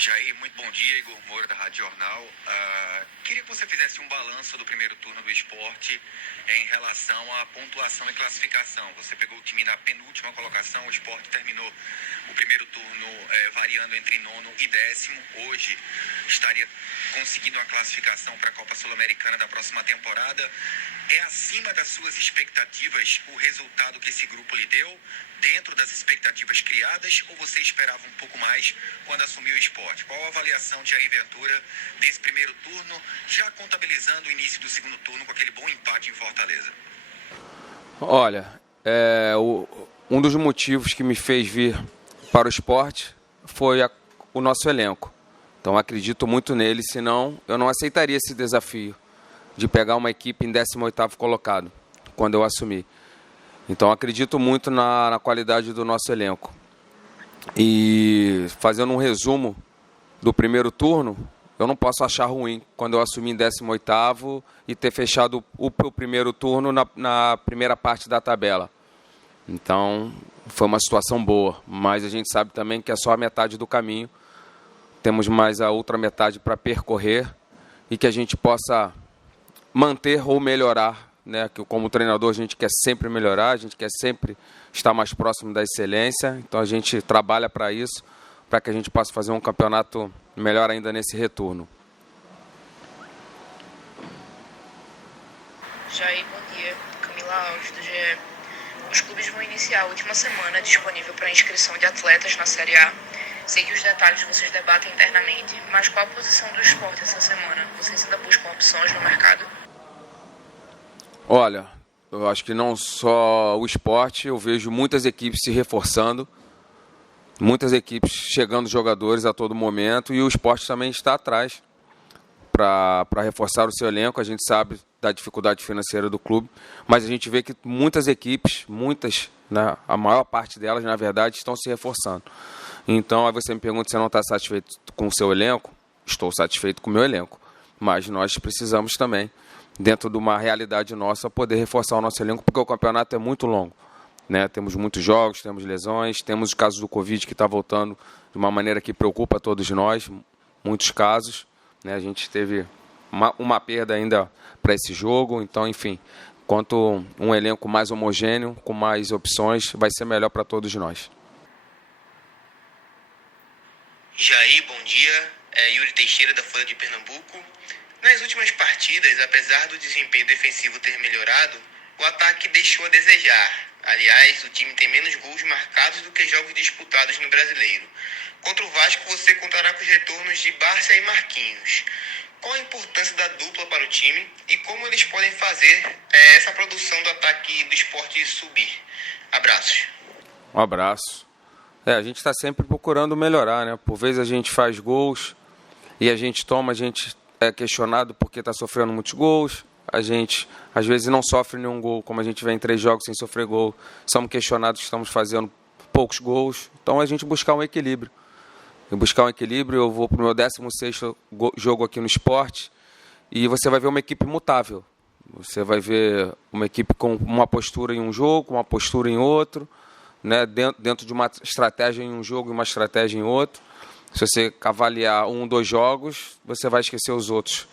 Jair, muito bom dia. Igor Moura, da Rádio Jornal. Queria que você fizesse um balanço do primeiro turno do esporte em relação à pontuação e classificação. Você pegou o time na penúltima colocação, o esporte terminou o primeiro turno variando entre nono e décimo. Hoje estaria conseguindo a classificação para a Copa Sul-Americana da próxima temporada. É acima das suas expectativas o resultado que esse grupo lhe deu, dentro das expectativas criadas, ou você esperava um pouco mais quando assumiu o esporte? Qual a avaliação de Jair Ventura desse primeiro turno, já contabilizando o início do segundo turno com aquele bom empate em Fortaleza? Olha, um dos motivos que me fez vir para o esporte foi o nosso elenco. Então acredito muito nele, senão eu não aceitaria esse desafio de pegar uma equipe em 18º colocado, quando eu assumi. Então acredito muito na qualidade do nosso elenco. E fazendo um resumo do primeiro turno, eu não posso achar ruim quando eu assumi em 18º e ter fechado o primeiro turno na primeira parte da tabela. Então foi uma situação boa, mas a gente sabe também que é só a metade do caminho. Temos mais a outra metade para percorrer e que a gente possa manter ou melhorar, né? Que como treinador a gente quer sempre melhorar, a gente quer sempre estar mais próximo da excelência. Então a gente trabalha para isso, para que a gente possa fazer um campeonato melhor ainda nesse retorno. Jair, bom dia. Camila Alves, do GE. Os clubes vão iniciar a última semana disponível para inscrição de atletas na Série A. Sei que os detalhes vocês debatem internamente, mas qual a posição do esporte essa semana? Vocês ainda buscam opções no mercado? Olha, eu acho que não só o esporte, eu vejo muitas equipes se reforçando, muitas equipes chegando jogadores a todo momento, e o esporte também está atrás para reforçar o seu elenco. A gente sabe da dificuldade financeira do clube, mas a gente vê que muitas equipes, né, a maior parte delas, na verdade, estão se reforçando. Então, aí você me pergunta se você não está satisfeito com o seu elenco. Estou satisfeito com o meu elenco, mas nós precisamos também, dentro de uma realidade nossa, poder reforçar o nosso elenco, porque o campeonato é muito longo, né? Temos muitos jogos, temos lesões, temos os casos do Covid que está voltando de uma maneira que preocupa todos nós, muitos casos, né? A gente teve uma perda ainda para esse jogo, então, enfim, quanto um elenco mais homogêneo, com mais opções, vai ser melhor para todos nós. Jair, bom dia. Yuri Teixeira, da Folha de Pernambuco. Nas últimas partidas, apesar do desempenho defensivo ter melhorado, o ataque deixou a desejar. Aliás, o time tem menos gols marcados do que jogos disputados no Brasileiro. Contra o Vasco, você contará com os retornos de Bárcia e Marquinhos. Qual a importância da dupla para o time e como eles podem fazer essa produção do ataque do esporte subir? Abraços. Um abraço. A gente está sempre procurando melhorar, né? Por vezes a gente faz gols e a gente é questionado porque está sofrendo muitos gols. A gente, às vezes, não sofre nenhum gol, como a gente vem em 3 jogos sem sofrer gol. Somos questionados que estamos fazendo poucos gols. Então, a gente buscar um equilíbrio. Eu vou para o meu 16º jogo aqui no esporte e você vai ver uma equipe mutável. Você vai ver uma equipe com uma postura em um jogo, uma postura em outro, né, dentro de uma estratégia em um jogo e uma estratégia em outro. Se você avaliar 2 jogos, você vai esquecer os outros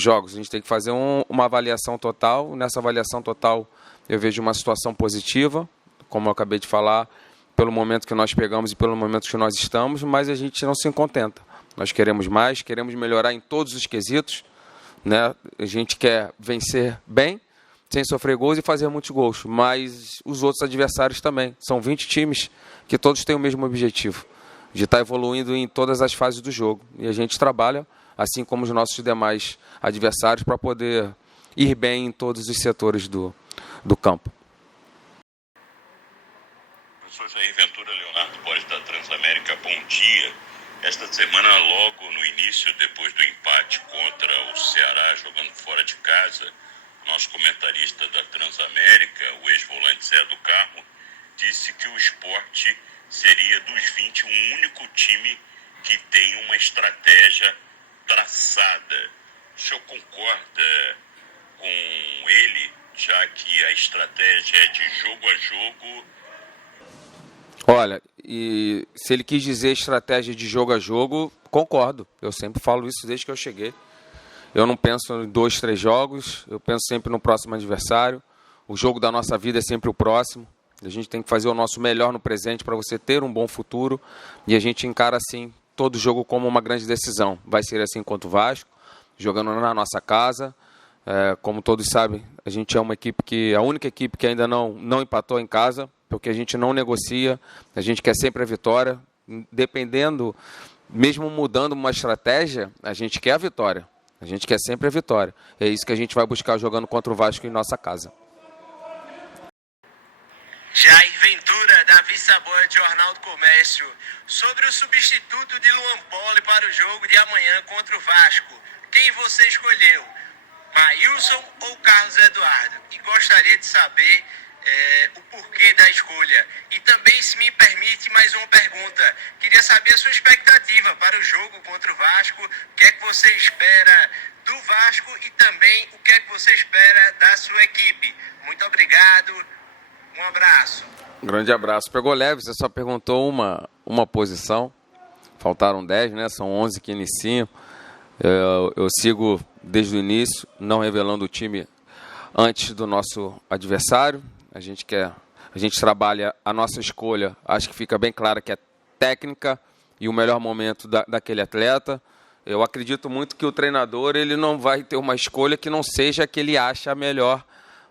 jogos. A gente tem que fazer uma avaliação total. Nessa avaliação total, eu vejo uma situação positiva, como eu acabei de falar, pelo momento que nós pegamos e pelo momento que nós estamos, mas a gente não se contenta. Nós queremos mais, queremos melhorar em todos os quesitos, né? A gente quer vencer bem, sem sofrer gols e fazer muitos gols, mas os outros adversários também. São 20 times que todos têm o mesmo objetivo, de estar evoluindo em todas as fases do jogo. E a gente trabalha, assim como os nossos demais adversários, para poder ir bem em todos os setores do campo. Professor Jair Ventura, Leonardo Borges, da Transamérica, bom dia. Esta semana, logo no início, depois do empate contra o Ceará, jogando fora de casa, nosso comentarista da Transamérica, o ex-volante Zé do Carmo, disse que o Sport seria dos 20 o único time que tem uma estratégia traçada. O senhor concorda com ele, já que a estratégia é de jogo a jogo? Olha, e se ele quis dizer estratégia de jogo a jogo, concordo. Eu sempre falo isso desde que eu cheguei. Eu não penso em 2, 3 jogos, eu penso sempre no próximo adversário. O jogo da nossa vida é sempre o próximo. A gente tem que fazer o nosso melhor no presente para você ter um bom futuro. E a gente encara assim todo jogo como uma grande decisão. Vai ser assim contra o Vasco, jogando na nossa casa. Como todos sabem, a gente é uma equipe a única equipe que ainda não empatou em casa, porque a gente não negocia, a gente quer sempre a vitória. Dependendo, mesmo mudando uma estratégia, a gente quer a vitória. A gente quer sempre a vitória. É isso que a gente vai buscar jogando contra o Vasco em nossa casa. Jair Ventura, Davi Saboia, Jornal do Comércio. Sobre o substituto de Luan Poli para o jogo de amanhã contra o Vasco. Quem você escolheu? Maílson ou Carlos Eduardo? E gostaria de saber o porquê da escolha. E também, se me permite, mais uma pergunta. Queria saber a sua expectativa para o jogo contra o Vasco. O que é que você espera do Vasco e também o que é que você espera da sua equipe. Muito obrigado. Um abraço. Um grande abraço. Pegou leve, você só perguntou uma posição. Faltaram 10, né? São 11 que iniciam. Eu sigo desde o início, não revelando o time antes do nosso adversário. A gente trabalha a nossa escolha, acho que fica bem clara que é técnica e o melhor momento daquele atleta. Eu acredito muito que o treinador ele não vai ter uma escolha que não seja a que ele acha melhor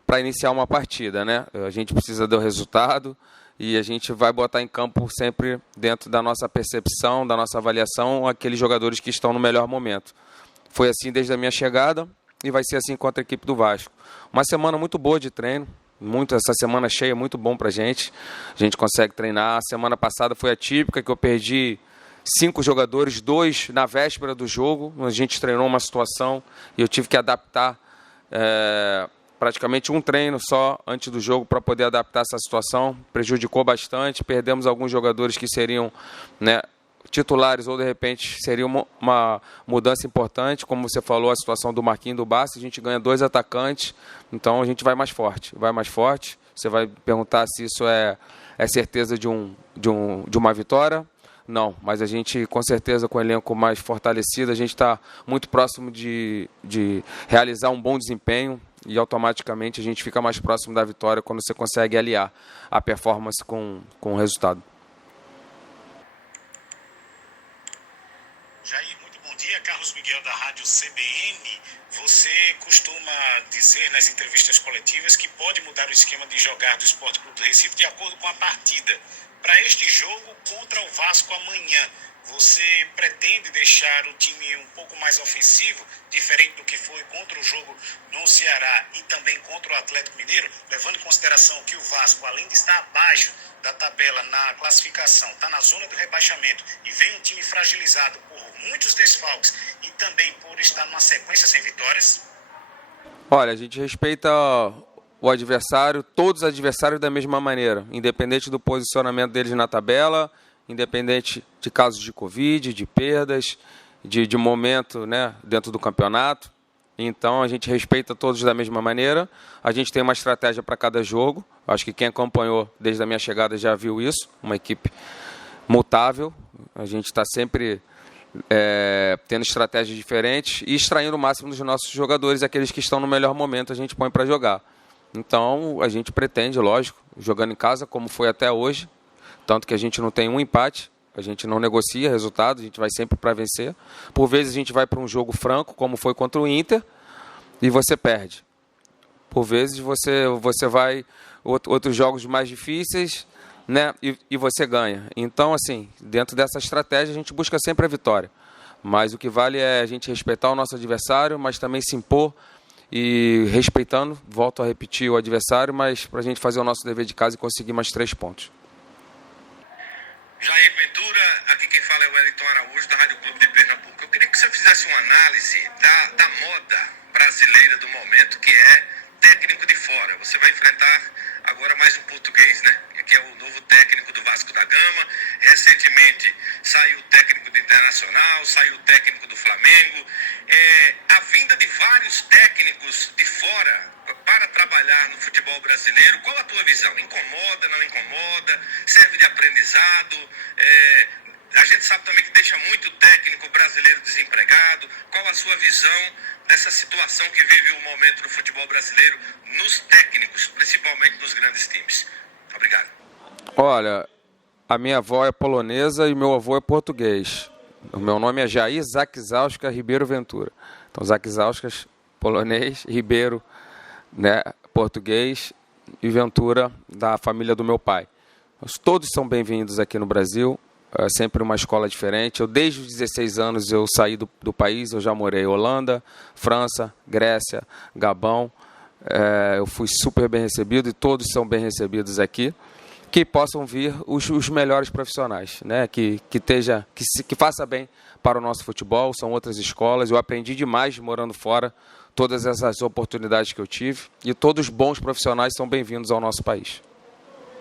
para iniciar uma partida, né? A gente precisa do resultado e a gente vai botar em campo sempre dentro da nossa percepção, da nossa avaliação, aqueles jogadores que estão no melhor momento. Foi assim desde a minha chegada e vai ser assim contra a equipe do Vasco. Uma semana muito boa de treino, essa semana cheia, muito bom para a gente consegue treinar. A semana passada foi atípica, que eu perdi 5 jogadores, 2 na véspera do jogo. A gente treinou uma situação e eu tive que adaptar praticamente um treino só antes do jogo para poder adaptar essa situação. Prejudicou bastante, perdemos alguns jogadores que seriam, né, titulares ou de repente seria uma mudança importante, como você falou, a situação do Marquinhos do Barça. A gente ganha 2 atacantes, então a gente vai mais forte. Você vai perguntar se isso é certeza de uma vitória? Não, mas a gente com certeza com o elenco mais fortalecido, a gente está muito próximo de realizar um bom desempenho e automaticamente a gente fica mais próximo da vitória quando você consegue aliar a performance com o resultado. Jair, muito bom dia. Carlos Miguel, da Rádio CBN. Você costuma dizer nas entrevistas coletivas que pode mudar o esquema de jogar do Sport Clube do Recife de acordo com a partida. Para este jogo contra o Vasco amanhã, você pretende deixar o time um pouco mais ofensivo, diferente do que foi contra o jogo no Ceará e também contra o Atlético Mineiro, levando em consideração que o Vasco, além de estar abaixo da tabela na classificação, está na zona do rebaixamento e vem um time fragilizado por muitos desfalques e também por estar numa sequência sem vitórias? Olha, a gente respeita o adversário, todos os adversários da mesma maneira, independente do posicionamento deles na tabela, independente de casos de Covid, de perdas, de momento, né, dentro do campeonato. Então, a gente respeita todos da mesma maneira. A gente tem uma estratégia para cada jogo. Acho que quem acompanhou desde a minha chegada já viu isso. Uma equipe mutável. A gente está sempre tendo estratégias diferentes e extraindo o máximo dos nossos jogadores. Aqueles que estão no melhor momento, a gente põe para jogar. Então, a gente pretende, lógico, jogando em casa, como foi até hoje. Tanto que a gente não tem um empate, a gente não negocia resultado, a gente vai sempre para vencer. Por vezes a gente vai para um jogo franco, como foi contra o Inter, e você perde. Por vezes você vai outros jogos mais difíceis, né, e você ganha. Então, assim, dentro dessa estratégia a gente busca sempre a vitória. Mas o que vale é a gente respeitar o nosso adversário, mas também se impor e respeitando, volto a repetir, o adversário, mas para a gente fazer o nosso dever de casa e conseguir mais 3 pontos. Jair Ventura, aqui quem fala é o Wellington Araújo, da Rádio Clube de Pernambuco. Eu queria que você fizesse uma análise da moda brasileira do momento, que é técnico de fora. Você vai enfrentar agora mais um português, né? Que é o novo técnico do Vasco da Gama. Recentemente saiu o técnico do Internacional, saiu o técnico do Flamengo. A vinda de vários técnicos de fora para para trabalhar no futebol brasileiro. Qual a tua visão? Incomoda, não incomoda? Serve de aprendizado? A gente sabe também que deixa muito técnico brasileiro desempregado. Qual a sua visão dessa situação que vive o momento do futebol brasileiro nos técnicos, principalmente nos grandes times? Obrigado. Olha, a minha avó é polonesa e meu avô é português. O meu nome é Jair Zakzauska Ribeiro Ventura. Então, Zakzauskas, polonês, Ribeiro, né, português, e Ventura, da família do meu pai. Todos são bem-vindos aqui no Brasil. É sempre uma escola diferente. Eu, desde os 16 anos, eu saí do país, eu já morei em Holanda, França, Grécia, Gabão. Eu fui super bem recebido e todos são bem recebidos aqui. Que possam vir os melhores profissionais, né? que faça bem para o nosso futebol. São outras escolas. Eu aprendi demais morando fora, todas essas oportunidades que eu tive. E todos os bons profissionais são bem-vindos ao nosso país.